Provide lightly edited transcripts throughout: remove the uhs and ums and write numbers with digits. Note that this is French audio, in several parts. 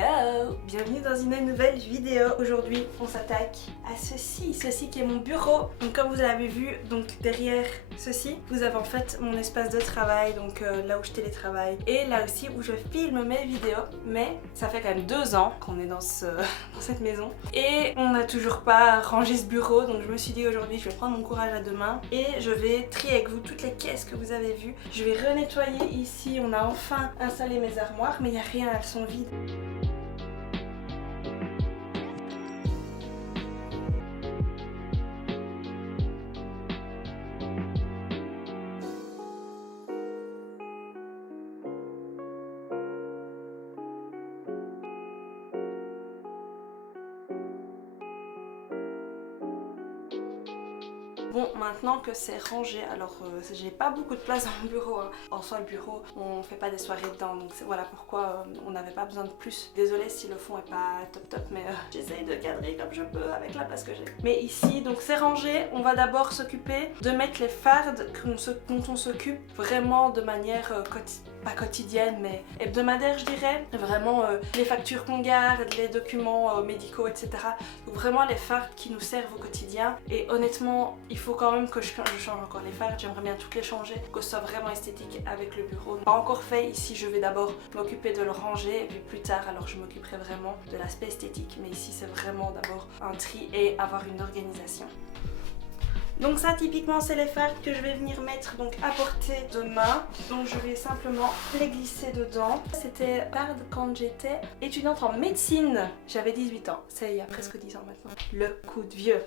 Hello! Bienvenue dans une nouvelle vidéo. Aujourd'hui, on s'attaque à ceci qui est mon bureau. Donc comme vous l'avez vu, donc derrière ceci, vous avez en fait mon espace de travail, donc là où je télétravaille et là aussi où je filme mes vidéos. Mais ça fait quand même 2 ans qu'on est dans cette maison et on n'a toujours pas rangé ce bureau. Donc je me suis dit aujourd'hui, je vais prendre mon courage à deux mains et je vais trier avec vous toutes les caisses que vous avez vues. Je vais renettoyer ici. On a enfin installé mes armoires, mais il n'y a rien, elles sont vides. Bon, maintenant que c'est rangé, alors j'ai pas beaucoup de place dans mon bureau, hein. En soi, le bureau, on fait pas des soirées dedans, donc voilà pourquoi on n'avait pas besoin de plus. Désolée si le fond est pas top, mais j'essaye de cadrer comme je peux avec la place que j'ai. Mais ici, donc c'est rangé, on va d'abord s'occuper de mettre les fardes dont on s'occupe vraiment de manière pas quotidienne, mais hebdomadaire, je dirais. Vraiment les factures qu'on garde, les documents médicaux, etc. Donc vraiment les fardes qui nous servent au quotidien. Et honnêtement, il faut quand même que je change encore les fardes. J'aimerais bien toutes les changer, que ce soit vraiment esthétique avec le bureau. Pas encore fait ici, je vais d'abord m'occuper de le ranger et puis plus tard, alors je m'occuperai vraiment de l'aspect esthétique. Mais ici, c'est vraiment d'abord un tri et avoir une organisation. Donc ça typiquement c'est les fardes que je vais venir mettre donc à portée de main. Donc je vais simplement les glisser dedans. C'était fardes quand j'étais étudiante en médecine. J'avais 18 ans, c'est il y a presque 10 ans maintenant. Le coup de vieux.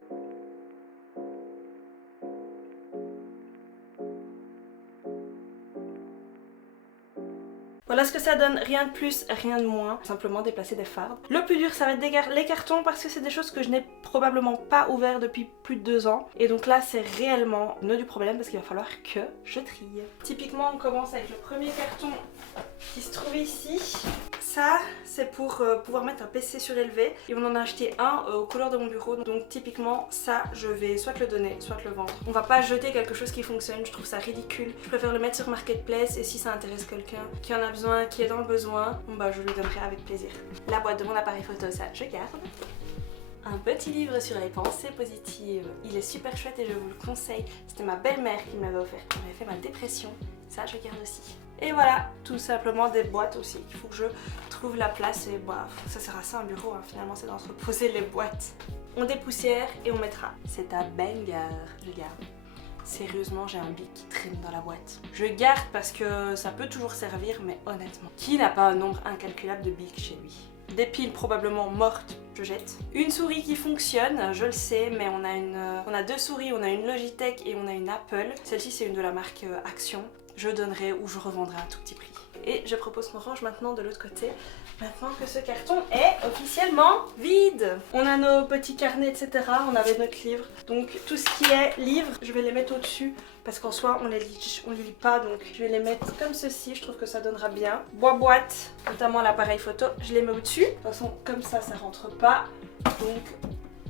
Voilà ce que ça donne, rien de plus, rien de moins, simplement déplacer des fardes. Le plus dur ça va être les cartons parce que c'est des choses que je n'ai probablement pas ouvert depuis plus de 2 ans. Et donc là c'est réellement le nœud du problème parce qu'il va falloir que je trie. Typiquement on commence avec le premier carton qui se trouve ici. Ça c'est pour pouvoir mettre un PC surélevé et on en a acheté un aux couleurs de mon bureau. Donc typiquement ça je vais soit le donner, soit le vendre. On va pas jeter quelque chose qui fonctionne, je trouve ça ridicule. Je préfère le mettre sur Marketplace et si ça intéresse quelqu'un qui en a besoin, qui est dans le besoin, bon bah je lui donnerai avec plaisir. La boîte de mon appareil photo, ça je garde. Un petit livre sur les pensées positives. Il est super chouette et je vous le conseille. C'était ma belle-mère qui me l'avait offert quand j'avais fait ma dépression. Ça je garde aussi. Et voilà, tout simplement des boîtes aussi. Il faut que je trouve la place et bah, ça sert à ça un bureau, hein. Finalement c'est d'entreposer les boîtes. On dépoussière et on mettra. C'est un banger, je garde. Sérieusement, j'ai un bic qui traîne dans la boîte. Je garde parce que ça peut toujours servir, mais honnêtement, qui n'a pas un nombre incalculable de bics chez lui? Des piles probablement mortes, je jette. Une souris qui fonctionne, je le sais, mais on a 2 souris, on a une Logitech et on a une Apple. Celle-ci c'est une de la marque Action. Je donnerai ou je revendrai à tout petit prix. Et je propose qu'on range maintenant de l'autre côté, maintenant que ce carton est officiellement vide. On a nos petits carnets, etc. On avait notre livre. Donc tout ce qui est livre, je vais les mettre au-dessus parce qu'en soi on les lit pas. Donc je vais les mettre comme ceci, je trouve que ça donnera bien. Boîte, notamment l'appareil photo, je les mets au-dessus. De toute façon comme ça rentre pas. Donc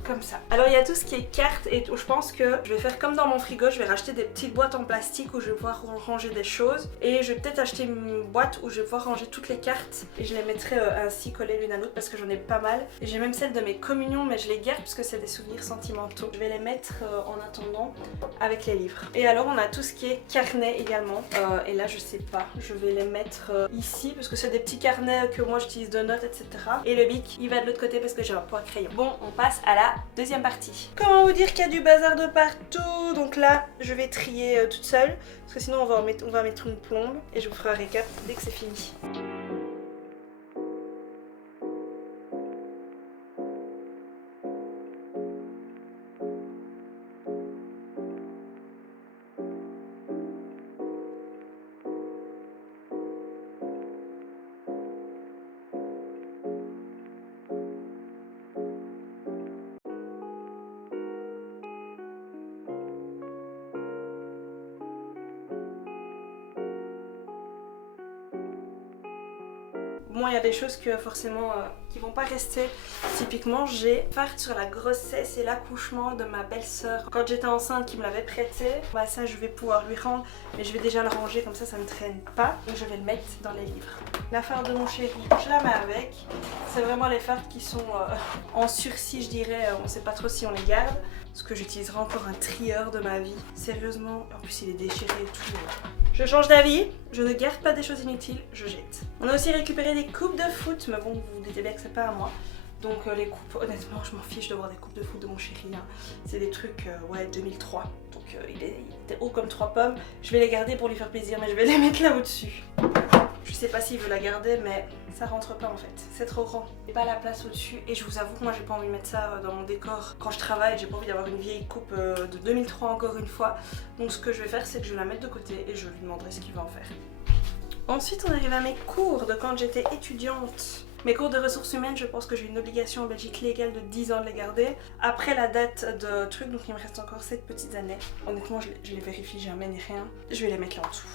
comme ça. Alors il y a tout ce qui est cartes et je pense que je vais faire comme dans mon frigo, je vais racheter des petites boîtes en plastique où je vais pouvoir ranger des choses et je vais peut-être acheter une boîte où je vais pouvoir ranger toutes les cartes et je les mettrai ainsi collées l'une à l'autre parce que j'en ai pas mal. Et j'ai même celle de mes communions mais je les garde parce que c'est des souvenirs sentimentaux. Je vais les mettre en attendant avec les livres. Et alors on a tout ce qui est carnet également et là je sais pas, je vais les mettre ici parce que c'est des petits carnets que moi j'utilise de notes, etc. Et le bic il va de l'autre côté parce que j'ai un poids crayon. Bon, on passe à la deuxième partie. Comment vous dire qu'il y a du bazar de partout? Donc là, je vais trier toute seule parce que sinon on va mettre une plombe et je vous ferai un récap dès que c'est fini. Bon, il y a des choses que forcément qui vont pas rester. Typiquement, j'ai farde sur la grossesse et l'accouchement de ma belle-sœur quand j'étais enceinte qui me l'avait prêté. Bah ça je vais pouvoir lui rendre, mais je vais déjà le ranger comme ça ne traîne pas. Donc je vais le mettre dans les livres. La farde de mon chéri, je la mets avec. C'est vraiment les fardes qui sont en sursis, je dirais. On sait pas trop si on les garde. Parce que j'utiliserai encore un trieur de ma vie. Sérieusement, en plus il est déchiré et tout. Je change d'avis, je ne garde pas des choses inutiles, je jette. On a aussi récupéré des coupes de foot, mais bon, vous vous doutez bien que c'est pas à moi. Donc les coupes, honnêtement, je m'en fiche de voir des coupes de foot de mon chéri. Hein. C'est des trucs, ouais, 2003. Donc il était haut comme 3 pommes. Je vais les garder pour lui faire plaisir, mais je vais les mettre là au-dessus. Je sais pas s'il veut la garder, mais ça rentre pas en fait. C'est trop grand. J'ai pas la place au-dessus. Et je vous avoue que moi, j'ai pas envie de mettre ça dans mon décor. Quand je travaille, j'ai pas envie d'avoir une vieille coupe de 2003 encore une fois. Donc ce que je vais faire, c'est que je vais la mettre de côté et je lui demanderai ce qu'il va en faire. Ensuite, on arrive à mes cours de quand j'étais étudiante. Mes cours de ressources humaines, je pense que j'ai une obligation en Belgique légale de 10 ans de les garder. Après la date de truc, donc il me reste encore 7 petites années. Honnêtement, je les vérifie jamais ni rien. Je vais les mettre là en dessous.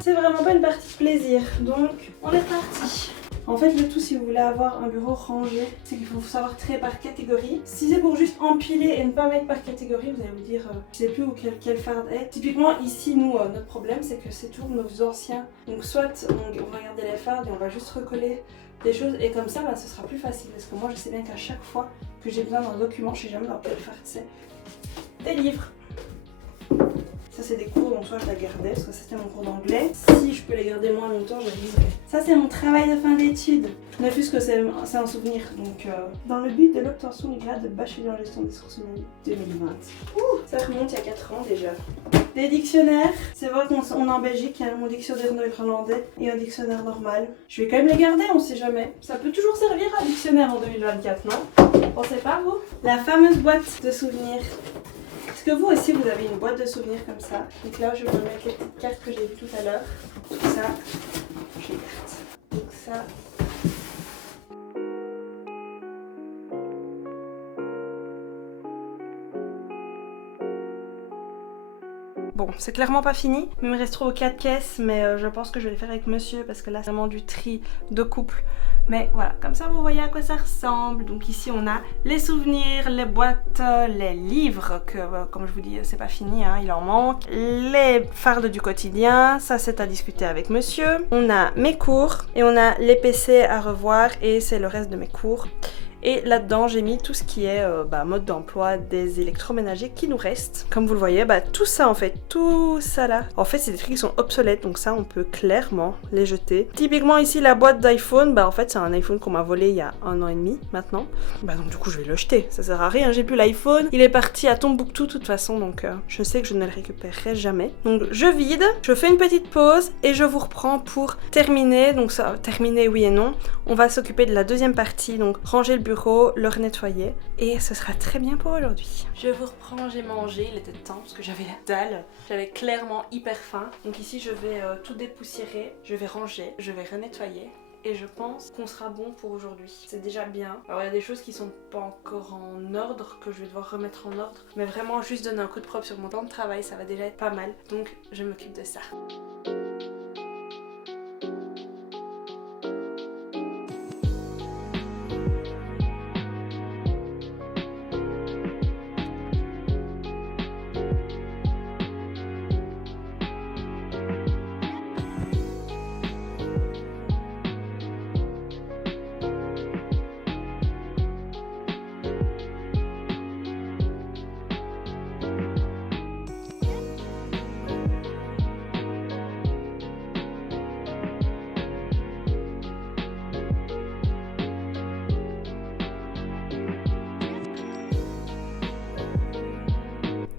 C'est vraiment pas une partie de plaisir, donc on est parti. En fait, le tout, si vous voulez avoir un bureau rangé, c'est qu'il faut savoir trier par catégorie. Si c'est pour juste empiler et ne pas mettre par catégorie, vous allez vous dire, je sais plus où quelle farde est. Typiquement, ici, nous, notre problème, c'est que c'est tous nos anciens. Donc soit on va garder les fardes et on va juste recoller des choses. Et comme ça, bah, ce sera plus facile. Parce que moi, je sais bien qu'à chaque fois que j'ai besoin d'un document, je sais jamais dans quelle farde c'est. Des livres. Ça c'est des cours, donc soit je la gardais, parce que c'était mon cours d'anglais. Si je peux les garder moins longtemps, je les liserai. Ça c'est mon travail de fin d'études. Ne fût-ce que c'est un souvenir. Donc dans le but de l'obtention du grade de bachelier en gestion des ressources humaines 2020. Ouh, ça remonte il y a 4 ans déjà. Des dictionnaires. C'est vrai qu'on est en Belgique, il y a mon dictionnaire néerlandais et un dictionnaire normal. Je vais quand même les garder, on sait jamais. Ça peut toujours servir un dictionnaire en 2024, non? Pensez pas vous? La fameuse boîte de souvenirs. Est-ce que vous aussi vous avez une boîte de souvenirs comme ça? Donc là je vais vous mettre les petites cartes que j'ai vues tout à l'heure. Tout ça, je les garde. Donc ça. Bon, c'est clairement pas fini, mais il me reste trop 4 caisses, mais je pense que je vais les faire avec monsieur parce que là c'est vraiment du tri de couple. Mais voilà, comme ça vous voyez à quoi ça ressemble. Donc ici on a les souvenirs, les boîtes, les livres, que comme je vous dis c'est pas fini, hein, il en manque. Les fardes du quotidien, ça c'est à discuter avec monsieur. On a mes cours et on a les PC à revoir et c'est le reste de mes cours. Et là-dedans, j'ai mis tout ce qui est mode d'emploi des électroménagers qui nous restent. Comme vous le voyez, tout ça en fait, tout ça là. En fait, c'est des trucs qui sont obsolètes, donc ça, on peut clairement les jeter. Typiquement ici, la boîte d'iPhone, en fait, c'est un iPhone qu'on m'a volé il y a 1 an et demi maintenant. Donc du coup, je vais le jeter. Ça sert à rien, j'ai plus l'iPhone. Il est parti à Tombouctou de toute façon, donc je sais que je ne le récupérerai jamais. Donc je vide, je fais une petite pause et je vous reprends pour terminer. Donc ça, terminer oui et non. On va s'occuper de la deuxième partie, donc ranger le bureau, le nettoyer et ce sera très bien pour aujourd'hui. Je vous reprends, j'ai mangé, il était temps parce que j'avais la dalle, j'avais clairement hyper faim. Donc ici je vais tout dépoussiérer, je vais ranger, je vais renettoyer et je pense qu'on sera bon pour aujourd'hui. C'est déjà bien. Alors il y a des choses qui sont pas encore en ordre, que je vais devoir remettre en ordre, mais vraiment juste donner un coup de propre sur mon temps de travail, ça va déjà être pas mal. Donc je m'occupe de ça.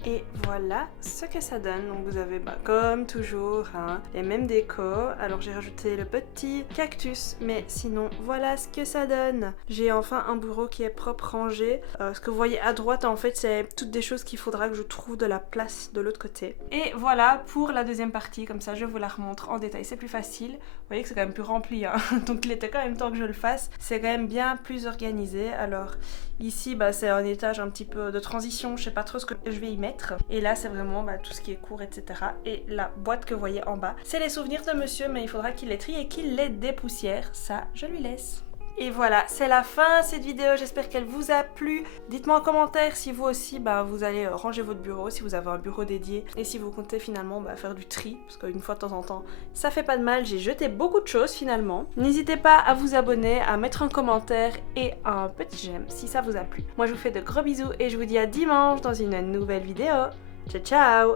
Et voilà ce que ça donne. Donc vous avez comme toujours les mêmes décos. Alors j'ai rajouté le petit cactus, mais sinon voilà ce que ça donne. J'ai enfin un bureau qui est propre, rangé. Ce que vous voyez à droite en fait c'est toutes des choses qu'il faudra que je trouve de la place de l'autre côté. Et voilà pour la deuxième partie, comme ça je vous la remontre en détail, c'est plus facile. Vous voyez que c'est quand même plus rempli, hein. Donc il était quand même temps que je le fasse. C'est quand même bien plus organisé. Alors Ici c'est un étage un petit peu de transition, je sais pas trop ce que je vais y mettre. Et là c'est vraiment tout ce qui est court, etc. Et la boîte que vous voyez en bas, c'est les souvenirs de monsieur, mais il faudra qu'il les trie et qu'il les dépoussière. Ça, je lui laisse. Et voilà, c'est la fin de cette vidéo, j'espère qu'elle vous a plu. Dites-moi en commentaire si vous aussi vous allez ranger votre bureau, si vous avez un bureau dédié et si vous comptez finalement faire du tri, parce qu'une fois de temps en temps ça fait pas de mal, j'ai jeté beaucoup de choses finalement. N'hésitez pas à vous abonner, à mettre un commentaire et un petit j'aime si ça vous a plu. Moi je vous fais de gros bisous et je vous dis à dimanche dans une nouvelle vidéo. Ciao ciao!